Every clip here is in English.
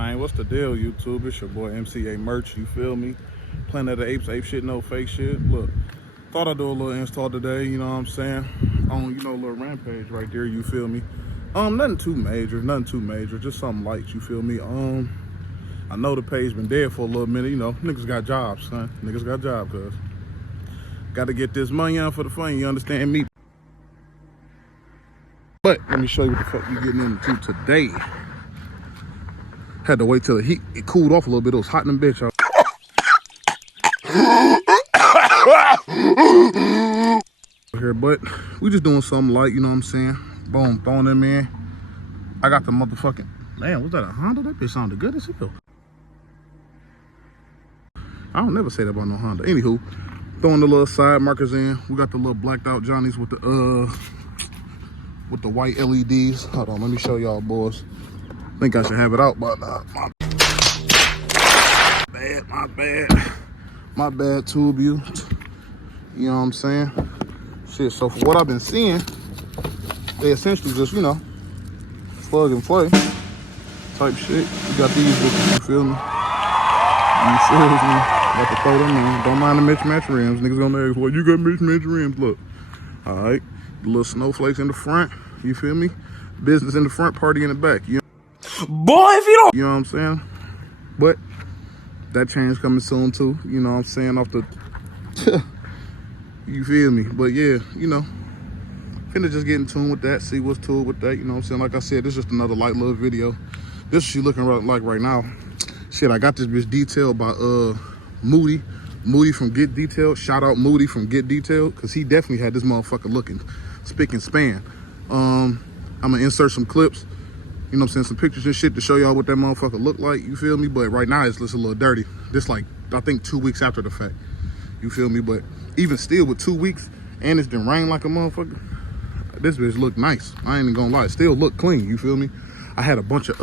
Man, what's the deal, YouTube? It's your boy MCA Merch, you feel me? Planet of the Apes, ape shit, no fake shit. Look, thought I'd do a little install today, you know what I'm saying? On, you know, a little Rampage right there, you feel me? Nothing too major, just something light, you feel me? I know the page been dead for a little minute, you know, niggas got jobs, son. Niggas got jobs, cuz. Gotta get this money on for the fun, you understand me? But let me show you what the fuck we getting into today. Had to wait till the heat it cooled off a little bit. It was hot in the bitch. Here, but we just doing something light, you know what I'm saying? Boom, throwing them in. I got the motherfucking, man, was that a Honda? That bitch sounded good as hell. I don't never say that about no Honda. Anywho, throwing the little side markers in. We got the little blacked out Johnnies with the white LEDs. Hold on, let me show y'all, boys. I think I should have it out, but my bad, tube you. You know what I'm saying? Shit, so for what I've been seeing, they essentially just, you know, plug and play type shit. You got these bitches, you feel me? You feel me? Got to throw them in. Don't mind the mismatch rims. Niggas gonna ask, well, you got mismatch rims, look. All right, the little snowflakes in the front, you feel me? Business in the front, party in the back, you know? Boy, if you don't, you know what I'm saying? But that change coming soon too, you know what I'm saying, off the you feel me? But yeah, you know, finna just get in tune with that, see what's to it with that, you know what I'm saying? Like I said, this is just another light little video. This is she looking like right now. Shit, I got this bitch detailed by Moody from Get Detailed. Shout out Moody from Get Detailed, because he definitely had this motherfucker looking spick and span. I'm gonna insert some clips, you know what I'm saying, some pictures and shit to show y'all what that motherfucker looked like, you feel me? But right now it's just a little dirty. This like, I think 2 weeks after the fact, you feel me? But even still with 2 weeks and it's been rain like a motherfucker, this bitch look nice. I ain't even gonna lie, it still look clean, you feel me? I had a bunch of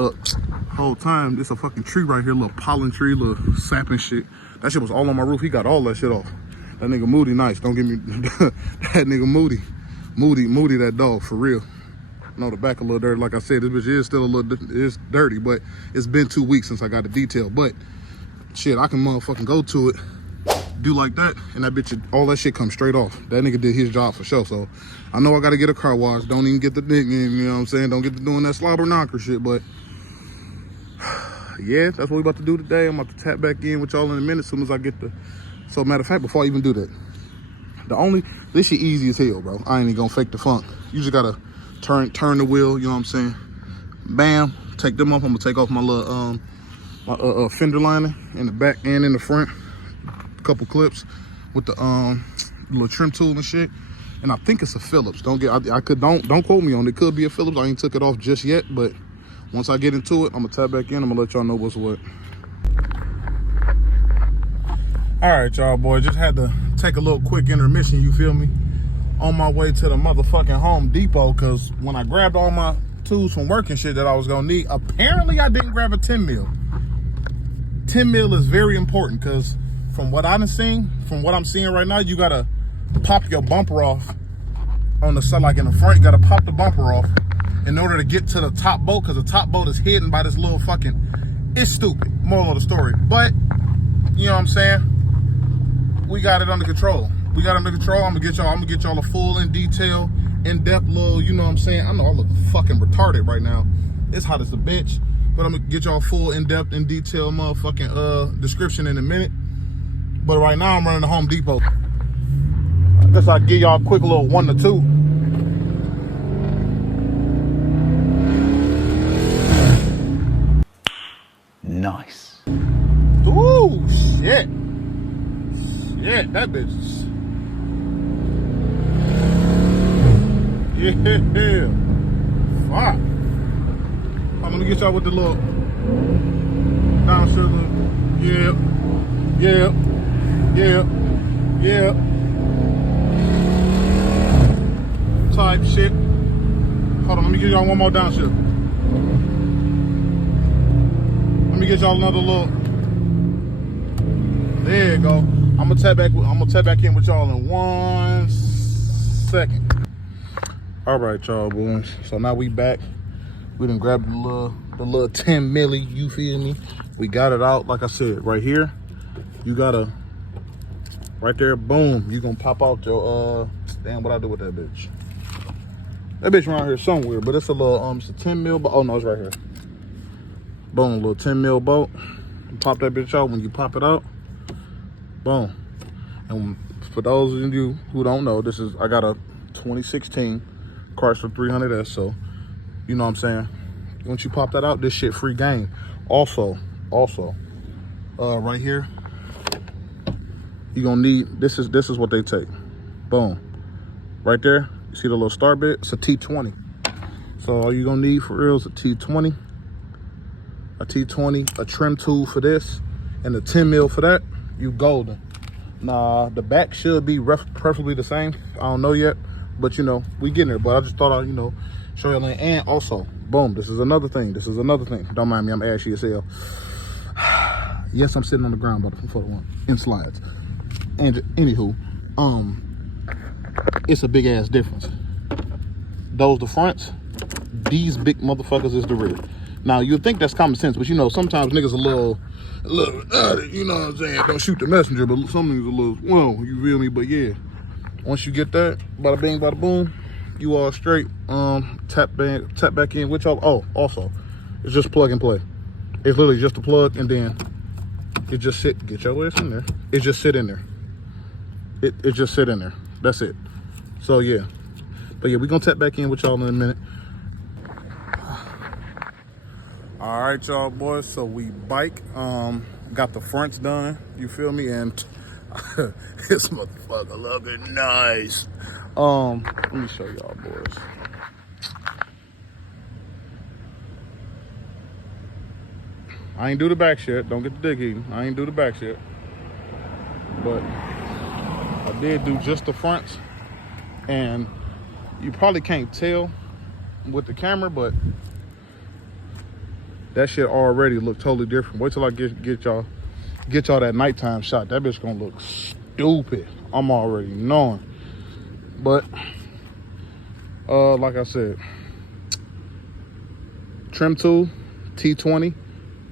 whole time, there's a fucking tree right here, little pollen tree, little sap and shit. That shit was all on my roof. He got all that shit off. That nigga Moody nice, don't get me, that nigga Moody, that dog, for real. No, the back a little dirty. Like I said, this bitch is still a little, it's dirty, but it's been 2 weeks since I got the detail. But shit, I can motherfucking go to it, do like that, and that bitch, all that shit comes straight off. That nigga did his job for sure. So I know I gotta get a car wash. Don't even get the dick in, you know what I'm saying? Don't get to doing that slobber knocker shit, but yeah, that's what we about to do today. I'm about to tap back in with y'all in a minute as soon as I get the, so matter of fact, before I even do that, this shit easy as hell, bro. I ain't even gonna fake the funk. You just gotta turn the wheel, you know what I'm saying? Bam, take them off. I'm gonna take off my little fender liner in the back and in the front. A couple clips with the little trim tool and shit. And I think it's a Phillips. Don't quote me on it. It could be a Phillips. I ain't took it off just yet, but once I get into it, I'm gonna tap back in. I'm gonna let y'all know what's what. All right, y'all, boy, just had to take a little quick intermission, you feel me? On my way to the motherfucking Home Depot, because when I grabbed all my tools from work and shit that I was gonna need, apparently I didn't grab a 10 mil. 10 mil is very important, because from what I'm seeing right now, you gotta pop your bumper off on the side, like in the front. You gotta pop the bumper off in order to get to the top bolt, because the top bolt is hidden by this little fucking, it's stupid, moral of the story. But you know what I'm saying, we got it under control. We got it under control. I'm gonna get y'all a full in-depth little, you know what I'm saying? I know I look fucking retarded right now. It's hot as a bitch, but I'm gonna get y'all full in-depth and detailed motherfucking description in a minute. But right now I'm running to Home Depot. I guess I'll give y'all a quick little 1 to 2. nice. Ooh, shit. Shit, that bitch is... yeah. Fuck. I'm gonna get y'all with the little downshift. Yeah. Type shit. Hold on, let me give y'all one more downshift. Let me get y'all another little. There you go. I'm gonna tap back in with y'all in 1 second. All right, y'all boys. So now we back. We done grabbed the little the little 10 milli, you feel me? We got it out, like I said, right here. You gotta, right there, boom. You gonna pop out your, damn, what I do with that bitch? That bitch around here somewhere, but it's a little, it's a 10 mil, oh no, it's right here. Boom, little 10 mil bolt. Pop that bitch out. When you pop it out, boom. And for those of you who don't know, I got a 2016 Chrysler 300S, so you know what I'm saying. Once you pop that out, this shit free game. Also, right here, you gonna need, this is what they take. Boom. Right there, you see the little start bit? It's a T20. So all you gonna need for real is a T20, a trim tool for this, and a 10 mil for that. You golden. Nah, the back should be preferably the same. I don't know yet, but you know, we getting there. But I just thought I'd, you know, show you. And also, boom, this is another thing. Don't mind me, I'm ashy as hell. Yes, I'm sitting on the ground, but for the one in slides. And anywho, it's a big ass difference. Those the fronts, these big motherfuckers is the rear. Now you'd think that's common sense, but you know, sometimes niggas a little, you know what I'm saying? Don't shoot the messenger, but some niggas a little, whoa, you feel me? But yeah, once you get that, bada bing, bada boom, you all straight. Tap back in, which y'all, oh, also, it's just plug and play. It's literally just a plug, and then it just sit, get your ass in there. It just sit in there. It just sit in there. That's it. So yeah, but yeah, we gonna tap back in with y'all in a minute. All right, y'all boys, so we bike, got the fronts done, you feel me? And this motherfucker looking nice. Let me show y'all boys. I ain't do the back shit, don't get the dick eating. I ain't do the back shit. But I did do just the fronts, and you probably can't tell with the camera, but that shit already look totally different. Wait till I get y'all that nighttime shot. That bitch gonna look stupid. I'm already knowing. But like I said, trim tool, T20,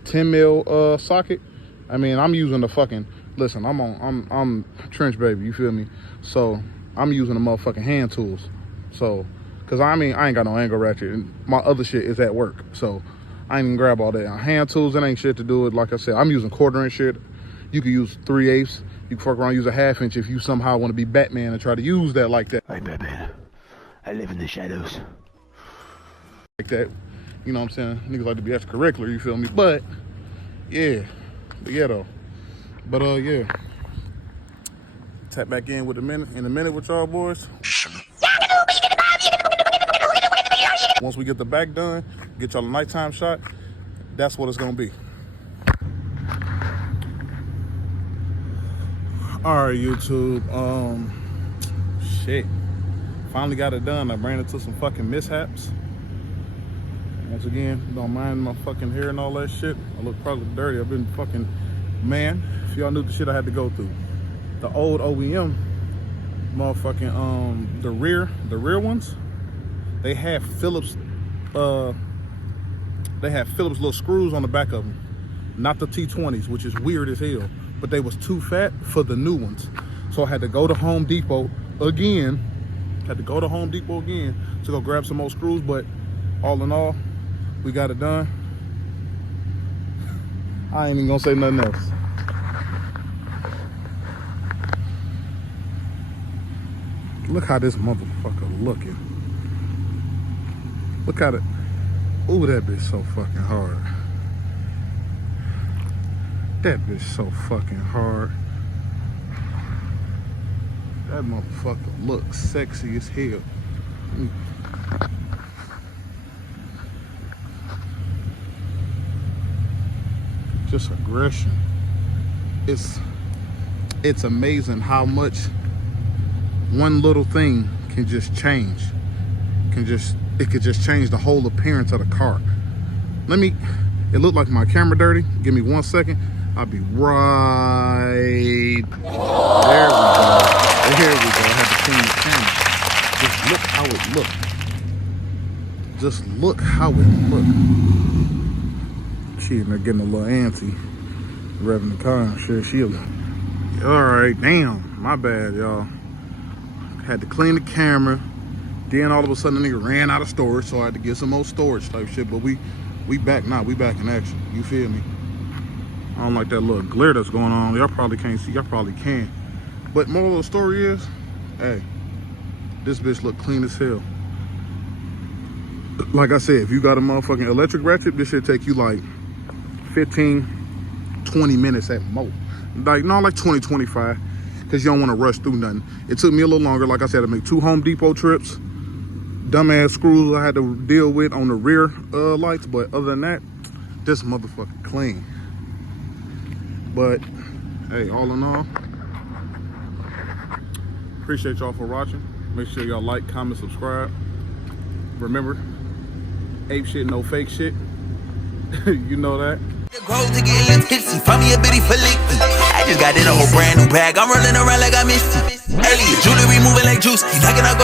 10 mil socket. I mean, I'm using the fucking, listen, I'm trench baby, you feel me? So I'm using the motherfucking hand tools. So, cause I mean, I ain't got no angle ratchet, and my other shit is at work. So I ain't even grab all that. Hand tools, that ain't shit to do it. Like I said, I'm using 1/4 inch shit. You can use 3/8. You can fuck around, use a 1/2 inch if you somehow want to be Batman and try to use that like that. I'm Batman. I live in the shadows. Like that. You know what I'm saying? Niggas like to be extracurricular, you feel me? But yeah. Though. But yeah. Tap back in with in a minute with y'all boys. Once we get the back done, get y'all a nighttime shot, that's what it's gonna be. All right, YouTube. Shit. Finally got it done. I ran into some fucking mishaps. Once again, don't mind my fucking hair and all that shit. I look probably dirty. I've been fucking, man, if y'all knew the shit I had to go through. The old OEM motherfucking, the rear ones, they had Phillips little screws on the back of them. Not the T20s, which is weird as hell. But they was too fat for the new ones. So I had to go to Home Depot again. To go grab some more screws. But all in all, we got it done. I ain't even gonna say nothing else. Look how this motherfucker looking. Look at it. Ooh, that bitch so fucking hard. That bitch so fucking hard. That motherfucker looks sexy as hell. Just aggression. It's amazing how much one little thing can just change. It could just change the whole appearance of the car. It looked like my camera dirty. Give me 1 second. I'll be right. There we go. I had to clean the camera. Just look how it looked. Just look how it looked. She in there getting a little antsy, revving the car and shit. She, all right, damn, my bad, y'all. Had to clean the camera. Then all of a sudden the nigga ran out of storage, so I had to get some more storage type shit. But we back now. We back in action. You feel me? I don't like that little glare that's going on. Y'all probably can't see. Y'all probably can. But moral of the story is, hey, this bitch look clean as hell. Like I said, if you got a motherfucking electric ratchet, this should take you like 15, 20 minutes at most. Like, no, like 20, 25. Because you don't want to rush through nothing. It took me a little longer. Like I said, to make 2 Home Depot trips. Dumbass screws I had to deal with on the rear lights. But other than that, this motherfucker clean. But, hey, all in all, appreciate y'all for watching. Make sure y'all like, comment, subscribe. Remember, ape shit, no fake shit. You know that. To get lit tipsy, find me a bitty for licky. I just got in a whole brand new bag. I'm running around like I missed it. Elliot, jewelry moving like juice. Keep knocking out.